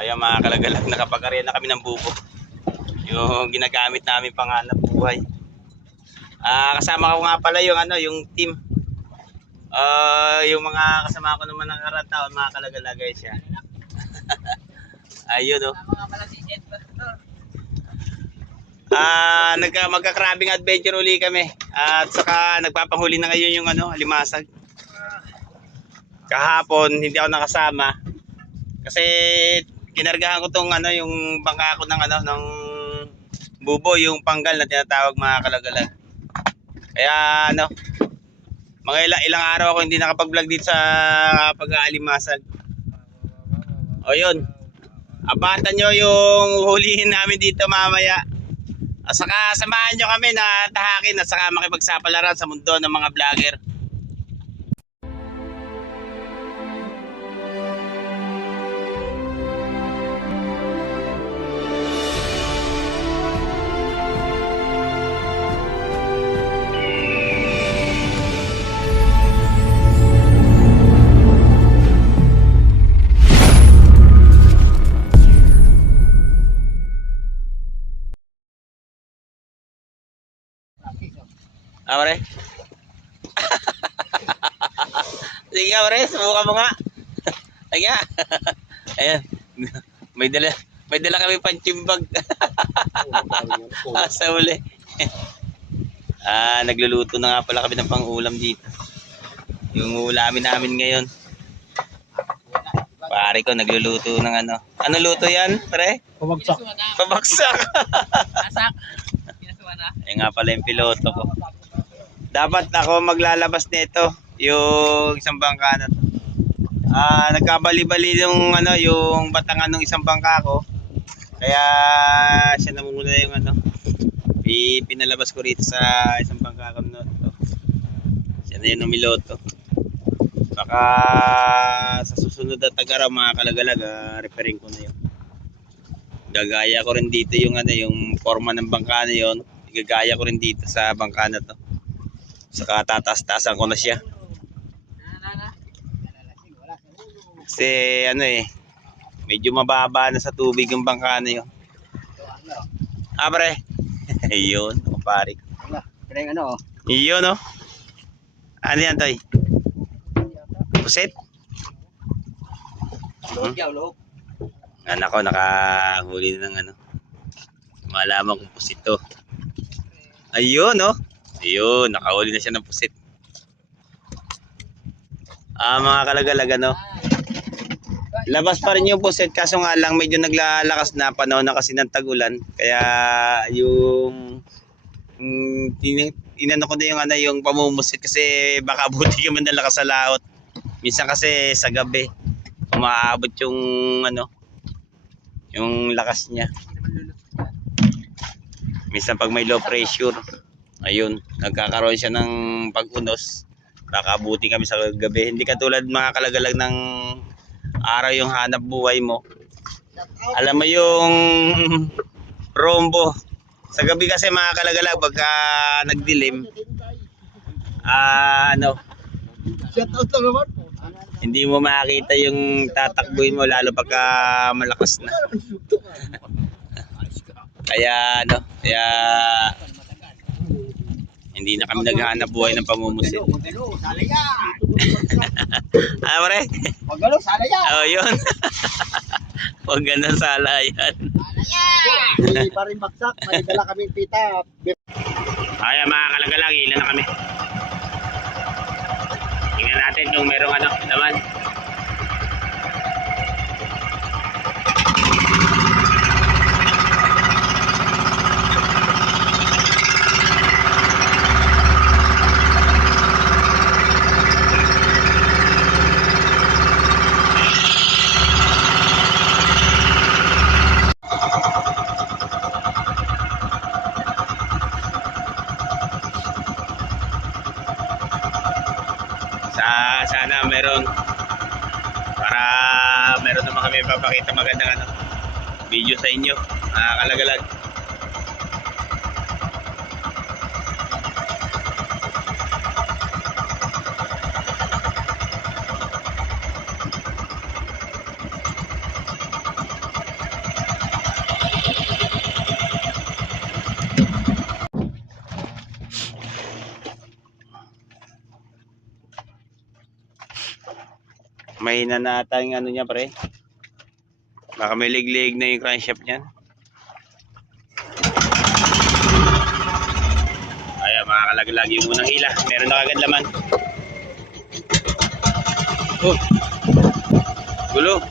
Kaya mga kalagalag, nakapag-arya na kami ng bubo. Yung ginagamit namin panghanap buhay. Kasama ko nga pala yung yung team. Yung mga kasama ko naman ng karang taon, mga kalagalagay siya. Ayun oh. Magka-crabbing adventure uli kami. At saka nagpapanghuli na ngayon yung alimasag. Kahapon hindi ako nakasama kasi kinargahan ko tong yung bangka ko ng bubo, yung panggal na tinatawag, mga kalagalag. Kaya mga ilang araw ako hindi nakapag-vlog dito sa pag-aalimasag. O yun, abatan nyo yung hulihin namin dito mamaya. At saka samahan nyo kami na tahakin at saka makipagsapalaran sa mundo ng mga vlogger. Pare. Sige pare, subukan mo nga. Ayan. Ayan. May dala kami panchimbag. Sa uli. Nagluluto na nga pala kami ng pang-ulam dito. Yung ulamin namin ngayon. Pare ko nagluluto ng Ano luto yan, pare? Pabagsak. Pabagsak. Asak. Ayan nga pala yung piloto ko. Dapat ako maglalabas nito, yung isang bangka na to. Nagkabali-bali yung yung batangan ng isang bangka ko. Kaya siya namumula yung pinalabas ko rito sa isang bangka ko na to. Siya na yun ang miloto. Baka sa susunod na tag-araw, mga kalagalag, repairing ko na yun. Gagaya ko rin dito yung yung forma ng bangka na yun. Gagaya ko rin dito sa bangka na to. Saka tataas-taasan ko na siya. Kasi medyo mababa na sa tubig yung bangka na yun. Pre. Ayun, pare. Pre, Iyon Ano yan, Toy? Pusit? Loob. Anak ko, nakahuli na ng malaman kung pusit to. Ayun, Ayun, nakahuli na siya ng pusit. Mga kalagalag, labas pa rin yung pusit, kaso nga lang medyo naglalakas na panahon na kasi ng tag-ulan. Kaya yung inano ko na yung pamumusit kasi baka buti ka man nalakas sa laot. Minsan kasi sa gabi umaabot yung yung lakas niya. Minsan pag may low pressure, ayun, nagkakaroon siya ng pag-unos. Baka abuti kami sa gabi. Hindi katulad, mga kalagalag, ng araw yung hanap buhay mo. Alam mo yung rombo. Sa gabi kasi, mga kalagalag, pagka nagdilim, Shout out lang naman. hindi mo makita yung tatakbuhin mo, lalo pagka malakas na. Kaya hindi na kami naghahanap buhay ng pamumusit. Pare? Pag salaya. Yun. Huwag ganun salayan. Hindi pa rin bagsak. May dala kaming pita. Kaya mga kalagalag, ilan na kami. Tingnan natin kung merong naman. Sana meron, para meron naman kami papakita magandang video sa inyo, kalagalag. mahina na ata yung ano niya pre. Baka may liglig na yung crankshaft niyan. Ayan, makakalaglag yung unang hila. Meron na kagad laman. Oh, gulo.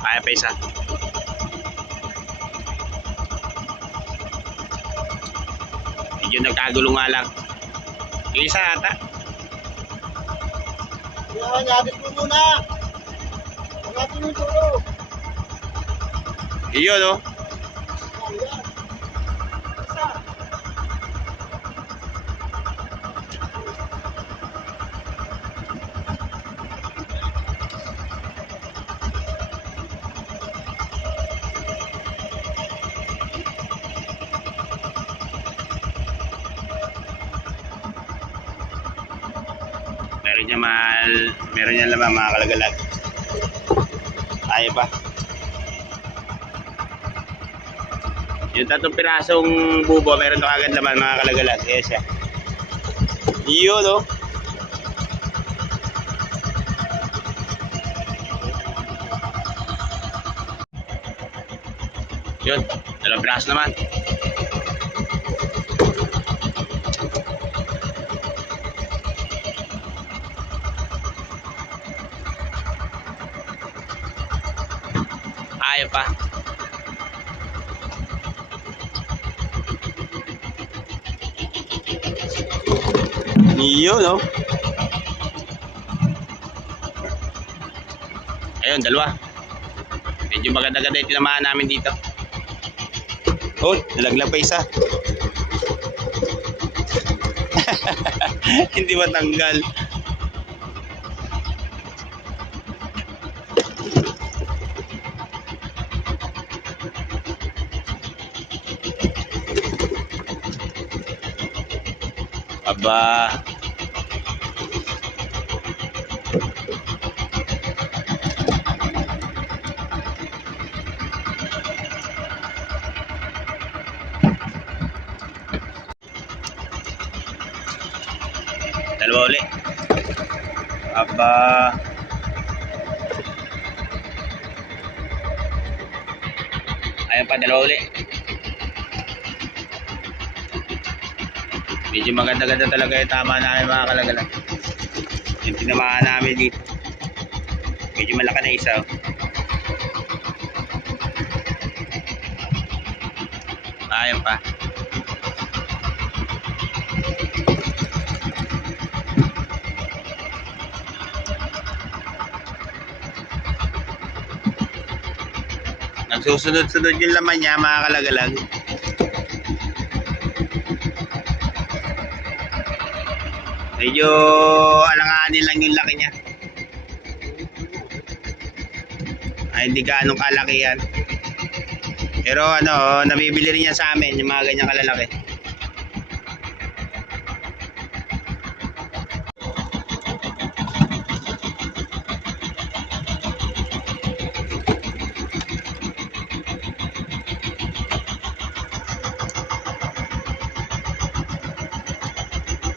Kaya pa isa. Medyo nagkagulo nga lang. Yung isa ata. Yan, yabit mo muna. Pagkatin yung dulo. Iyon oh. Yan. Isa. Meron niya laman mga kalagalag. Ayaw pa. Yung 3 pirasong bubo, meron na kagad laman mga kalagalag. Yes siya. Yun oh. Yun, 2 piraso naman. Ayaw pa. Yun no. Ayun, 2. Medyo maganda-ganda yung tinamaan namin dito. Oh, nalaglag pa isa. Hindi matanggal. Aba. Dalawa uli. Aba. Ayan pa, 2 uli. Medyo maganda-ganda talaga yung tama namin mga kalagalan. Yung tinamaan namin dito. Medyo malaki na isa. Ayan pa. Nagsusunod-sunod yung laman niya mga kalagalag. Medyo alanganin lang yung laki niya. Ay, hindi gaanong kalaki yan. Pero ano, nabibili rin yan sa amin yung mga ganyang kalalaki.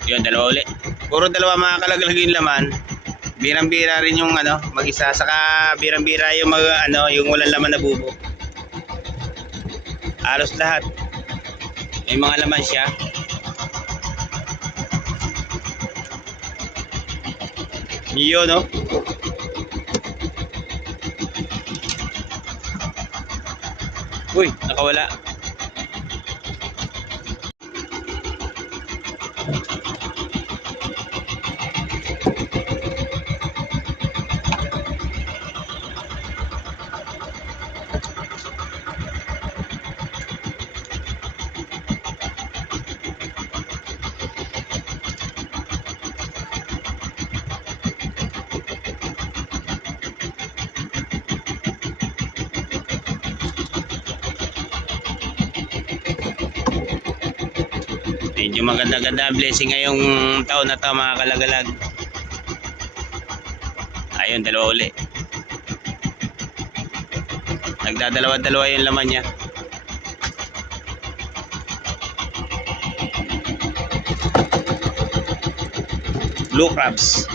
Yun, 2 uli. Puro 2 mga kalagalag yung laman. Birang-bira rin yung ano, mag-isa. Saka birang-bira yung yung walang laman na bubo. Halos lahat. May mga laman siya. Yun, no? Uy, nakawala. Medyo maganda-ganda blessing ngayong taon na to mga kalagalag. Ayun, 2 uli. Nagdadalawa-dalawa yung laman niya. Blue crabs.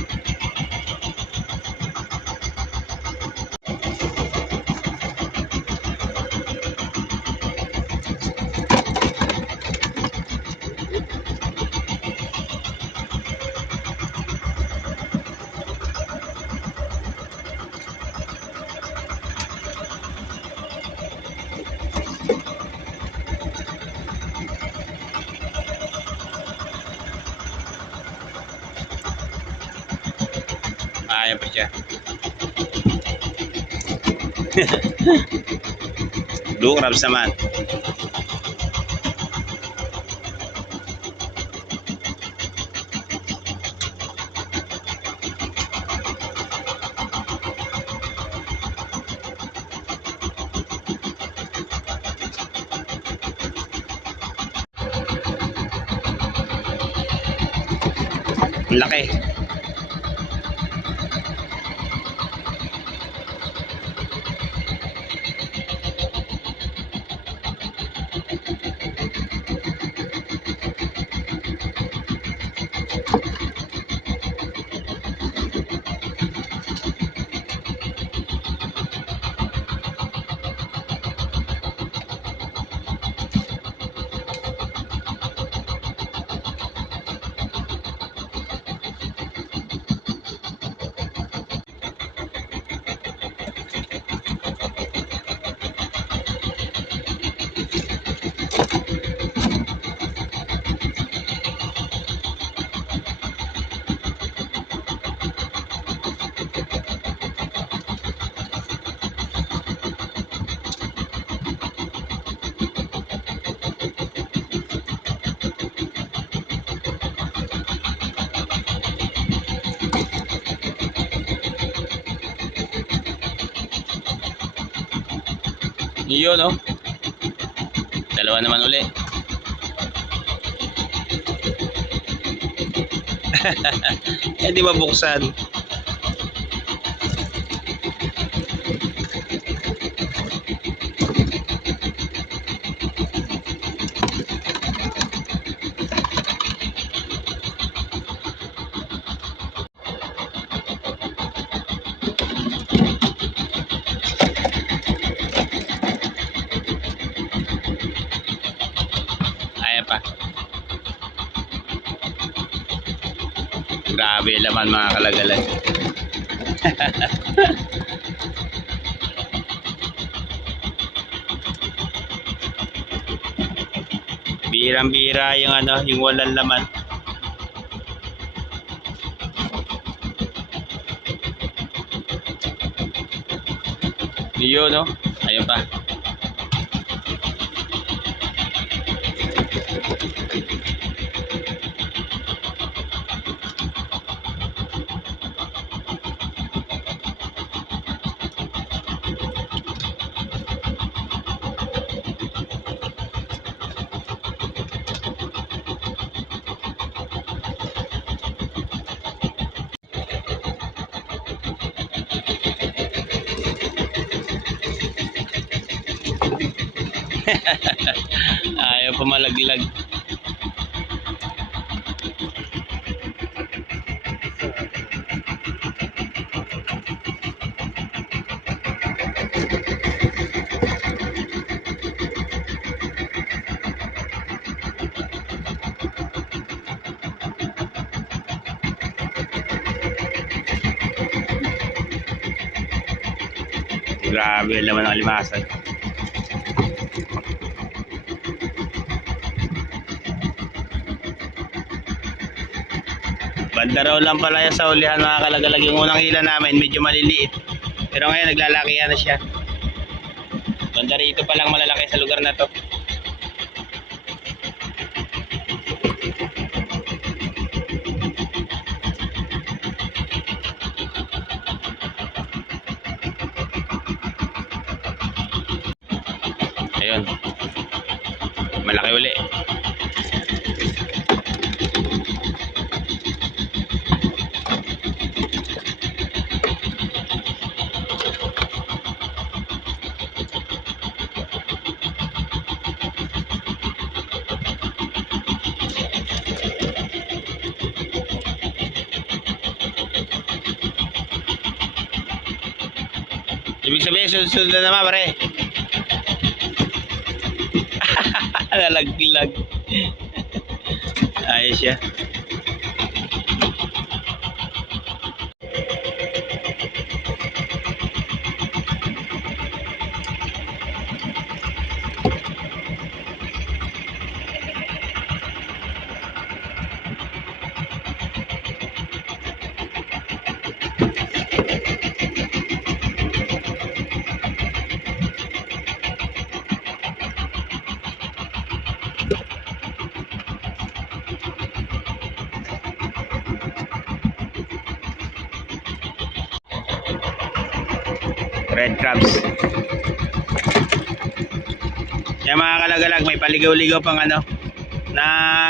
Ayan pa siya. Blue crabs naman. Ang laki. Yun, no? Dalawa naman uli. Eh, di ba buksan? Ayan pa. Grabe laman mga kalagalan. Birang-bira yung ano, yung walang laman. Yun, no? Ayun pa. Ayaw pa malaglag. Grabe laman ng alimasag. Banda raw lang pala yan sa ulihan mga kalagalag. Yung unang hila namin medyo maliliit, pero ngayon naglalakihan na siya. Banda rito pa lang malalaki sa lugar na to. Ayun, malaki uli. sabihin, sunod na naman, pare. Nalaglag. Ayos siya. Red crabs. Yan mga kalagalag, may paligaw-ligaw pang ano na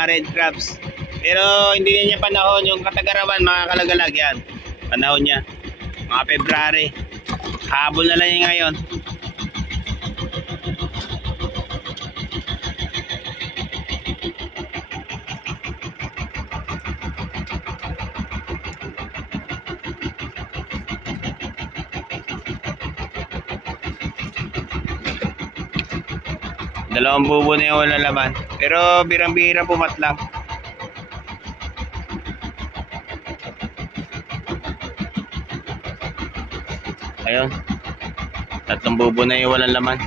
red crabs. Pero hindi na niya panahon yung katagarawan mga kalagalag yan. Panahon niya. Mga February. Habol na lang niya ngayon. Dalawang bubo na yung wala laman. Pero birang-bira pumatlang. Ayun. Tatlong bubo na yung walang laman.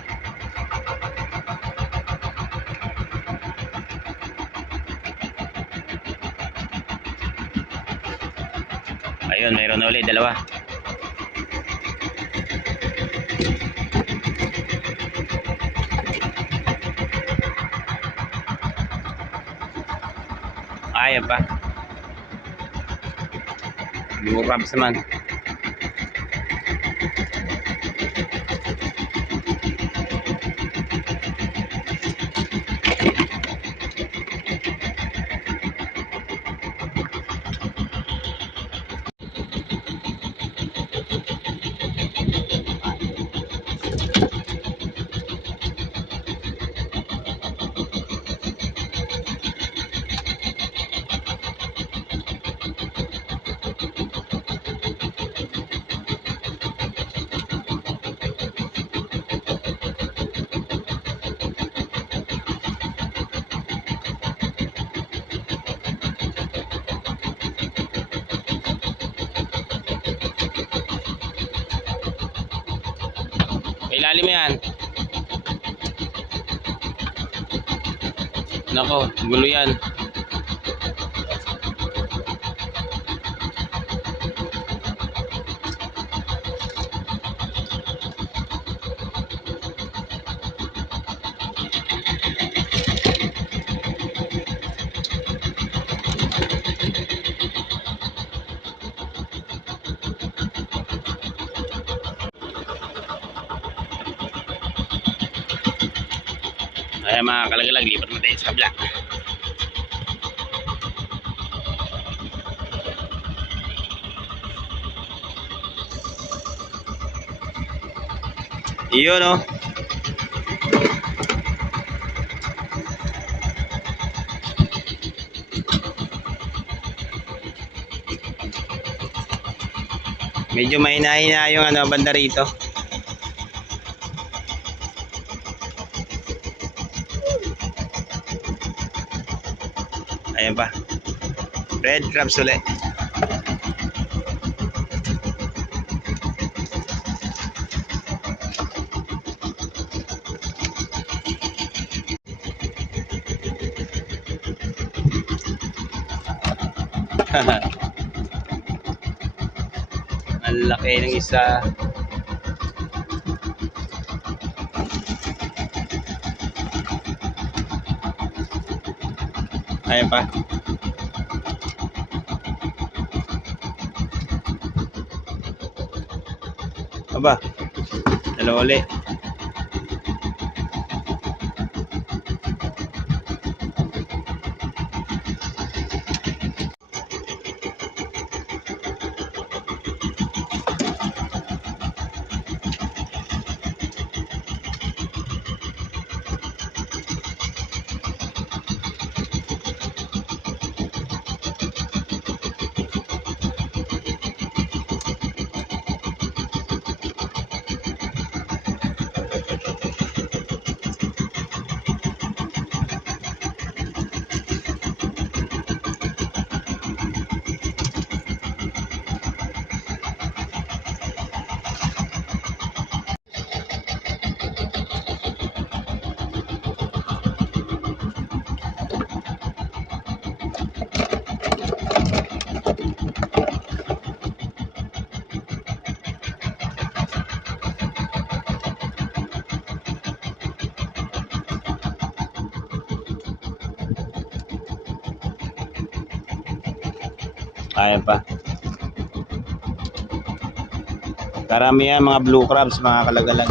Ayun, mayroon na ulit. Dalawa. Ayan pa. Bubo crabs naman. Ilalim yan. Nako, gulo yan. Ayan mga kalagalag, lipat mo tayo sa kabla. Iyon o. Medyo mahina-hina yung ano, banda rito. Ayan pa. Red crabs ulit. Ang laki ng isa. Ayan pa. Aba, dalawa ulit. Kaya pa. Karamihan mga blue crabs, mga kalagalan.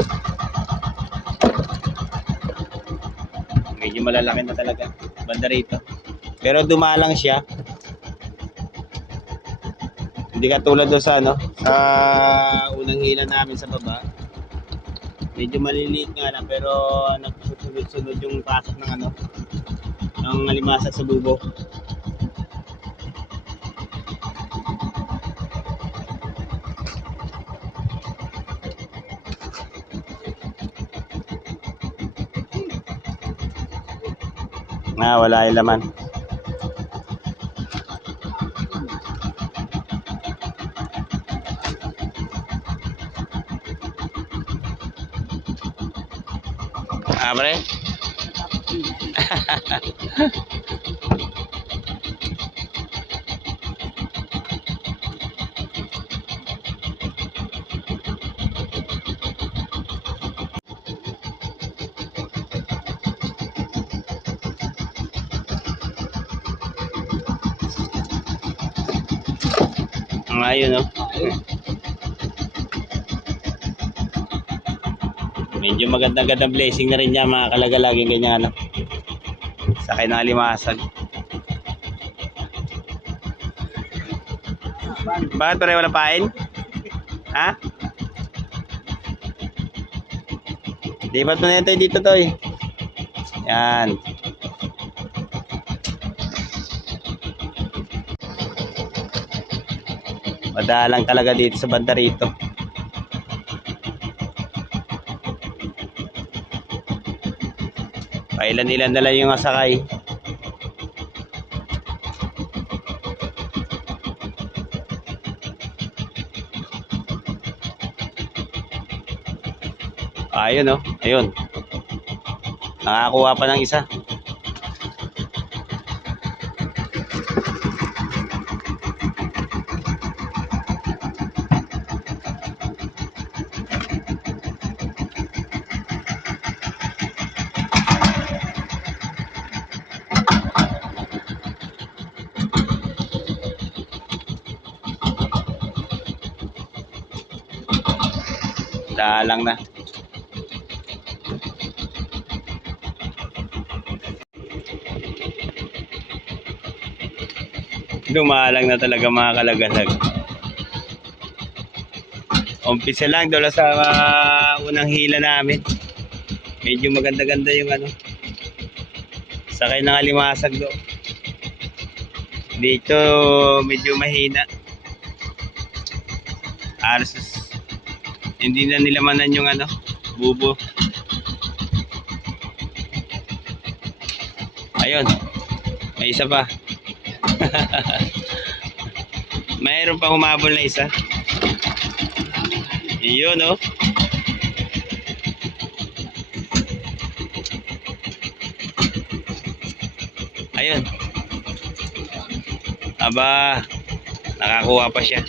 Medyo malalaki na talaga. Banda rito. Pero dumalang siya. Hindi katulad doon sa sa unang hila namin sa baba. Medyo maliliit nga lang pero nagsusunod-sunod yung pasok ng ng alimasag sa bubo. Wala yung laman. Pre? Ayun, medyo magandang blessing na rin niya, mga kalagalaging ganyan, sakay ng alimasag. Bakit pare wala pain? Ha? Di ba't manetay dito to eh? Yan. Madalang talaga dito sa banda rito. Pailan-ilan na lang yung asakay. Ayun ayun. Nakakuha pa ng isa. Dalang na. Dumalang na talaga, mga kalagalag. Umpisa lang doon sa unang hila namin. Medyo maganda-ganda yung sakay ng alimasag doon. Dito medyo mahina. Arsus. Hindi na nilamanan yung bubo. Ayun. May isa pa. Mayroon pang humabol na isa. Iyon Ayun. Aba, nakakuha pa siya.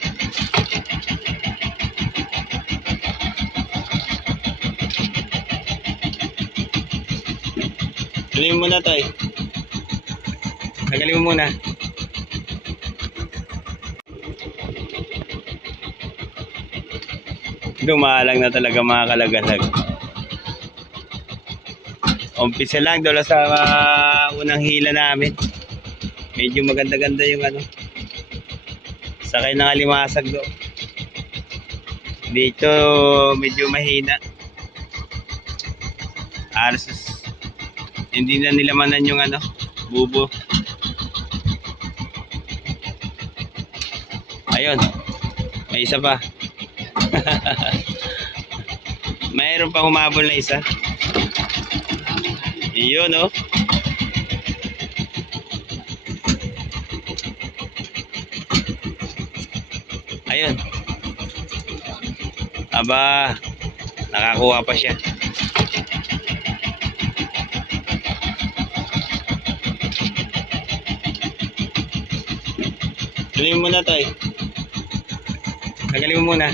Galing mo muna tayo. Galing mo muna. Dumalang na talaga, mga kalagalag. Umpisa lang doon sa unang hila namin. Medyo maganda-ganda yung sakay ng alimasag doon. Dito medyo mahina. Arsus. Hindi na nilamanan yung bubo. Ayun. May isa pa. Mayroon pang humabol na isa. Iyon Ayun. Aba, nakakuha pa siya. Galing mo muna tayo. Galing mo muna.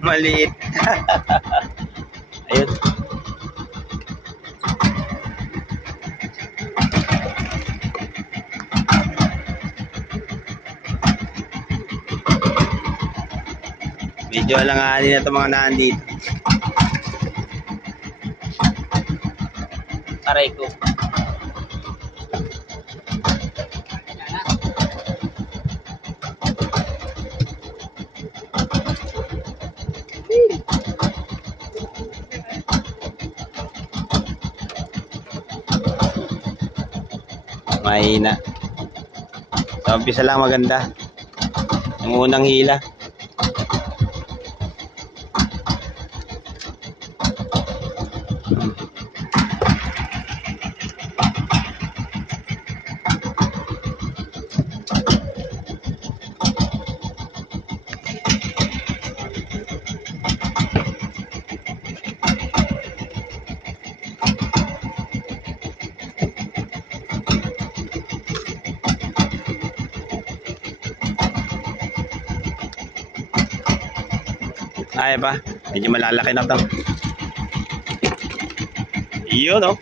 Maliit. Ayun. Medyo alanganin na itong mga nandito. Aray ko. Mahina. Sa umpisa lang maganda. Ang unang hila. Ay pa, medyo malalaki na to. Iyon oh.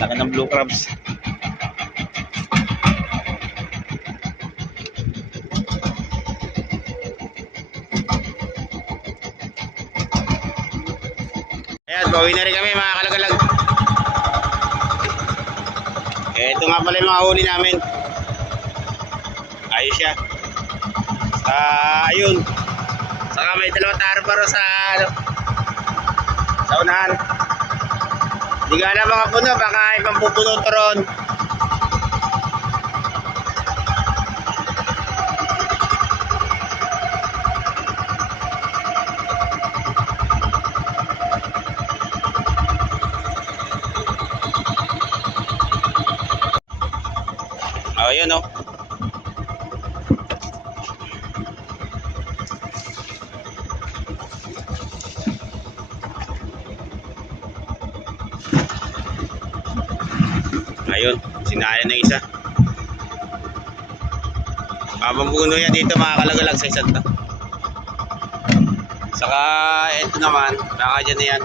Laki ng blue crabs. Ayan, bawi na rin kami mga kalagalag. Ito nga pala yung mga huli namin. Ayos siya. Ayun. Saka may dalawang tarbaro sa unahan. Hindi ka alam mga puno, baka ibang pupuno to ron. Ayun oh. Ayun, sinaya ng isa. Pambuno yan dito mga kalagalag sa isang to. Saka ito naman, baka dyan na yan.